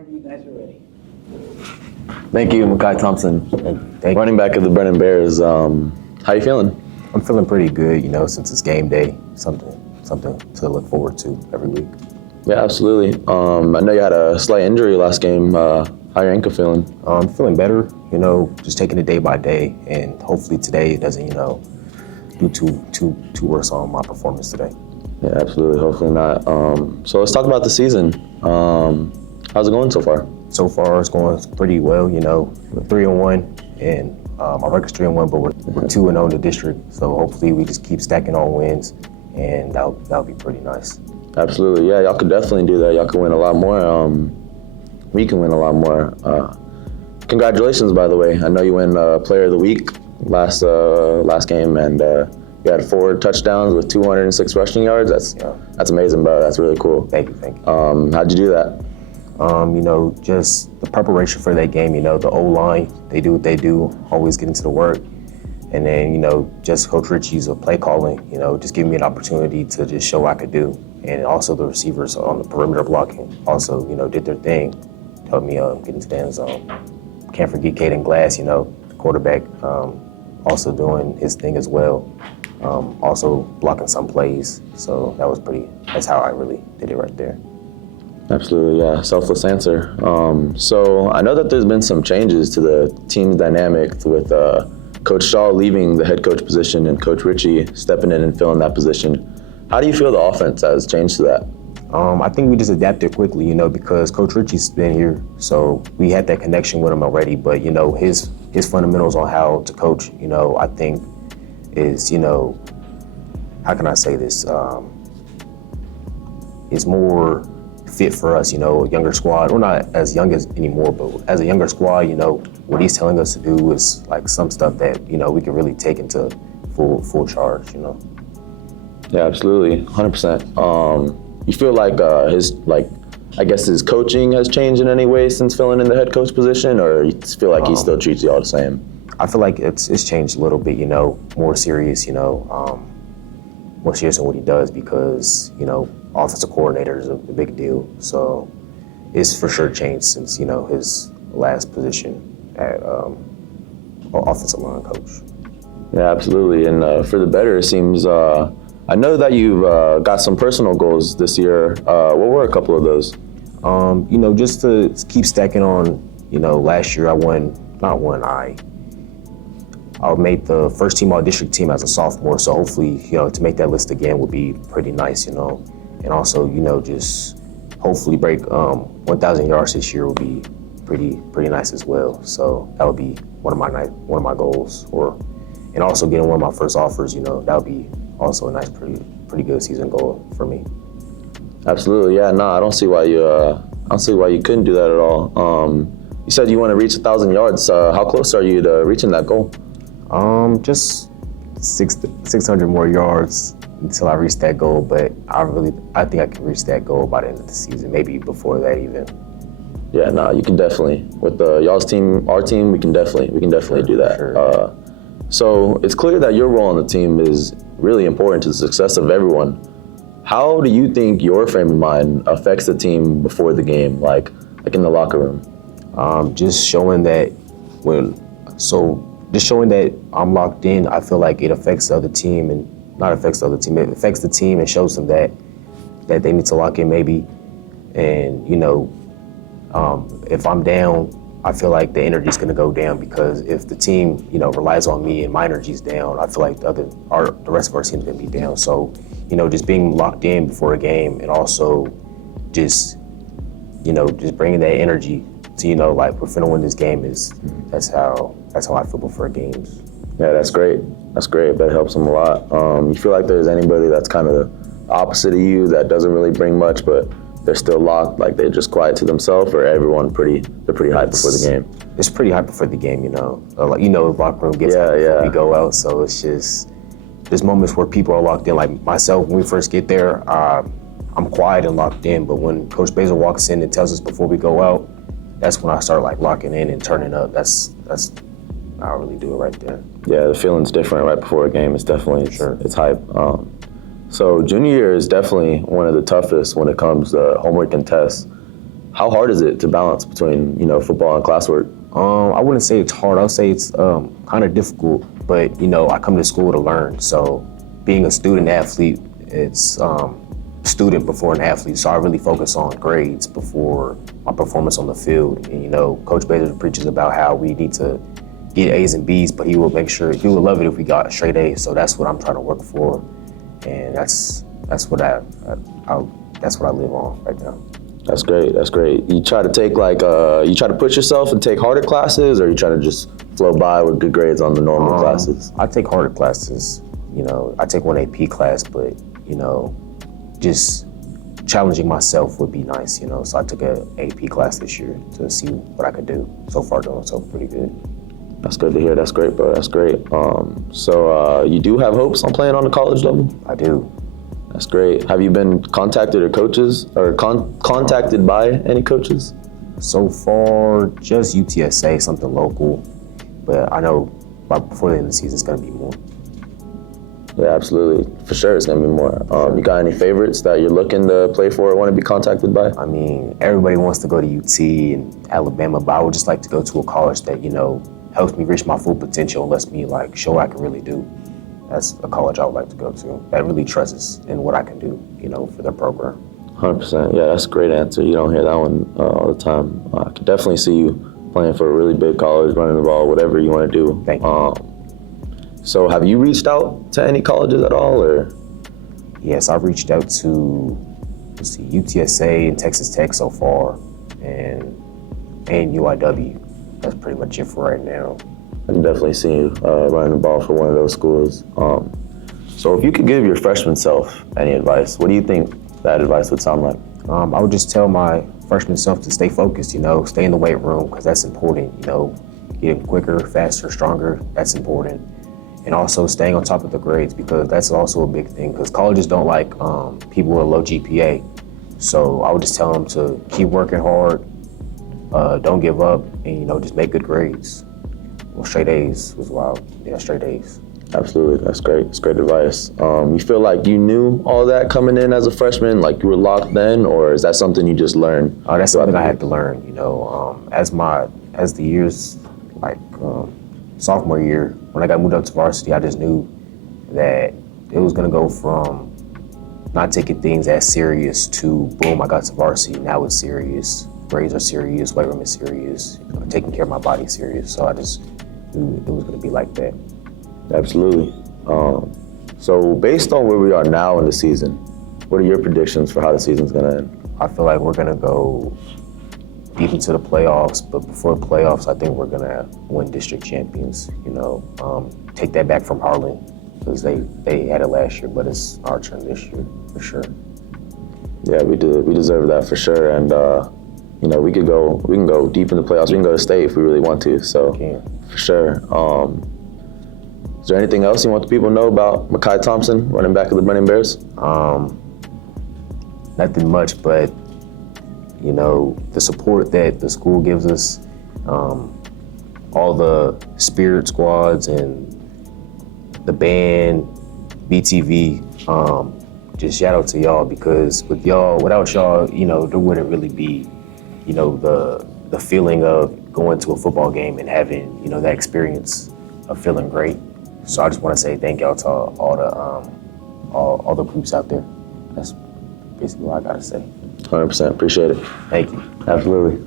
whenever you guys are ready. Thank you, Macai Thompson, running back of the Brennan Bears. How you feeling? I'm feeling pretty good, since it's game day, something to look forward to every week. Yeah, absolutely. I know you had a slight injury last game. How your ankle feeling? I'm feeling better, just taking it day by day, and hopefully today it doesn't, do too worse on my performance today. Yeah, absolutely. Hopefully not. So let's talk about the season. How's it going so far? So far, it's going pretty well. We're 3-1, and our record's 3-1, but we're 2-0 in the district. So hopefully, we just keep stacking on wins, and that'll be pretty nice. Absolutely, yeah. Y'all could definitely do that. Y'all could win a lot more. We can win a lot more. Congratulations, by the way. I know you won Player of the Week last game, and you had 4 touchdowns with 206 rushing yards. That's amazing, bro. That's really cool. Thank you. How'd you do that? Just the preparation for that game, the O-line, they do what they do, always get into the work. And then, just Coach Ritchie's play calling, just giving me an opportunity to just show what I could do. And also the receivers on the perimeter blocking also, did their thing, helped me get into the end zone. Can't forget Caden Glass, the quarterback, also doing his thing as well. Also blocking some plays. So that's how I really did it right there. Absolutely, yeah. Selfless answer. So I know that there's been some changes to the team dynamic with Coach Shaw leaving the head coach position and Coach Ritchie stepping in and filling that position. How do you feel the offense has changed to that? I think we just adapted quickly, because Coach Ritchie's been here, so we had that connection with him already. But his fundamentals on how to coach, I think is, how can I say this? Is more fit for us, a younger squad. We're not as young as anymore, but as a younger squad, what he's telling us to do is like some stuff that, we can really take into full charge, Yeah, absolutely, 100%. You feel like his coaching has changed in any way since filling in the head coach position, or you feel like he still treats you all the same? I feel like it's changed a little bit, more serious, more serious in what he does because, offensive coordinator is a big deal. So it's for sure changed since, his last position at offensive line coach. Yeah, absolutely. And for the better, it seems, I know that you've got some personal goals this year. What were a couple of those? Just to keep stacking on, last year I made the first team all-district team as a sophomore, so hopefully, to make that list again would be pretty nice, and also, just hopefully break 1,000 yards this year would be pretty nice as well. So that would be one of my goals, and also getting one of my first offers, that would be also a nice, pretty good season goal for me. Absolutely, yeah. No, I don't see why you couldn't do that at all. You said you want to reach 1,000 yards. How close are you to reaching that goal? Just 600 more yards until I reach that goal, but I think I can reach that goal by the end of the season, maybe before that even. Yeah, no, you can definitely. With y'all's team, our team, we can definitely do that. Sure. So it's clear that your role on the team is really important to the success of everyone. How do you think your frame of mind affects the team before the game, like in the locker room? Just showing that I'm locked in, I feel like it affects the other team, and not affects the other team, it affects the team and shows them that they need to lock in maybe. And, if I'm down, I feel like the energy's gonna go down because if the team, relies on me and my energy's down, I feel like the rest of our team's gonna be down. So, just being locked in before a game and also just bringing that energy to, we're finna win this game that's how I feel before games. Yeah, that's great. That helps them a lot. You feel like there's anybody that's kind of the opposite of you that doesn't really bring much, but they're still locked, like they're just quiet to themselves, or everyone they're pretty hyped before the game? It's pretty hyped before the game, the locker room gets hyped before we go out, so it's just, there's moments where people are locked in, like myself, when we first get there, I'm quiet and locked in, but when Coach Basil walks in and tells us before we go out, that's when I start locking in and turning up. That's I really do it right there. Yeah, the feeling's different right before a game. It's definitely, it's hype. So junior year is definitely one of the toughest when it comes to homework and tests. How hard is it to balance between, football and classwork? I wouldn't say it's hard. I would say it's kind of difficult, but I come to school to learn. So being a student athlete, it's student before an athlete. So I really focus on grades before my performance on the field. And Coach Bader preaches about how we need to get A's and B's, but he will love it if we got straight A's. So that's what I'm trying to work for, and that's what I live on right now. That's great. That's great. You try to take you try to push yourself and take harder classes, or you try to just flow by with good grades on the normal classes? I take harder classes. I take one AP class, but just challenging myself would be nice. So I took an AP class this year to see what I could do. So far, doing so pretty good. That's good to hear. That's great, bro. That's great. So you do have hopes on playing on the college level? I do. That's great. Have you been contacted contacted by any coaches? So far, just UTSA, something local. But I know before the end of the season, it's going to be more. Yeah, absolutely. For sure, it's going to be more. You got any favorites that you're looking to play for or want to be contacted by? I mean, everybody wants to go to UT and Alabama, but I would just like to go to a college that, helps me reach my full potential and lets me, show what I can really do. That's a college I would like to go to that really trusts in what I can do, for their program. 100%. Yeah, that's a great answer. You don't hear that one all the time. I could definitely see you playing for a really big college, running the ball, whatever you want to do. Thank you. So have you reached out to any colleges at all, or? Yes, I've reached out to UTSA and Texas Tech so far, and UIW. That's pretty much it for right now. I can definitely see you running the ball for one of those schools. So if you could give your freshman self any advice, what do you think that advice would sound like? I would just tell my freshman self to stay focused, stay in the weight room, because that's important, getting quicker, faster, stronger, that's important. And also staying on top of the grades, because that's also a big thing, because colleges don't like people with a low GPA. So I would just tell them to keep working hard, don't give up, and just make good grades. Well, straight A's was wild. Yeah, straight A's. Absolutely, that's great. It's great advice. You feel like you knew all that coming in as a freshman, like you were locked then, or is that something you just learned? That's something I had to learn. As the years, sophomore year, when I got moved up to varsity, I just knew that it was gonna go from not taking things as serious to boom, I got to varsity. Now it's serious. Grades are serious. Weight room is serious. Taking care of my body is serious. So I just knew it was gonna be like that. Absolutely. So based on where we are now in the season, what are your predictions for how the season's gonna end? I feel like we're gonna go deep into the playoffs, but before the playoffs, I think we're gonna win district champions. Take that back from Harlan, because they had it last year, but it's our turn this year for sure. Yeah, we do. We deserve that for sure, and we can go deep in the playoffs. We can go to state if we really want to. So for sure. Is there anything else you want the people to know about Macai Thompson, running back of the Brennan Bears? Nothing much, but the support that the school gives us, all the spirit squads and the band, BTV, just shout out to y'all, because without y'all, there wouldn't really be, the feeling of going to a football game and having, that experience of feeling great. So I just want to say thank y'all to all the groups out there. That's basically what I gotta say. 100%. Appreciate it. Thank you. Absolutely.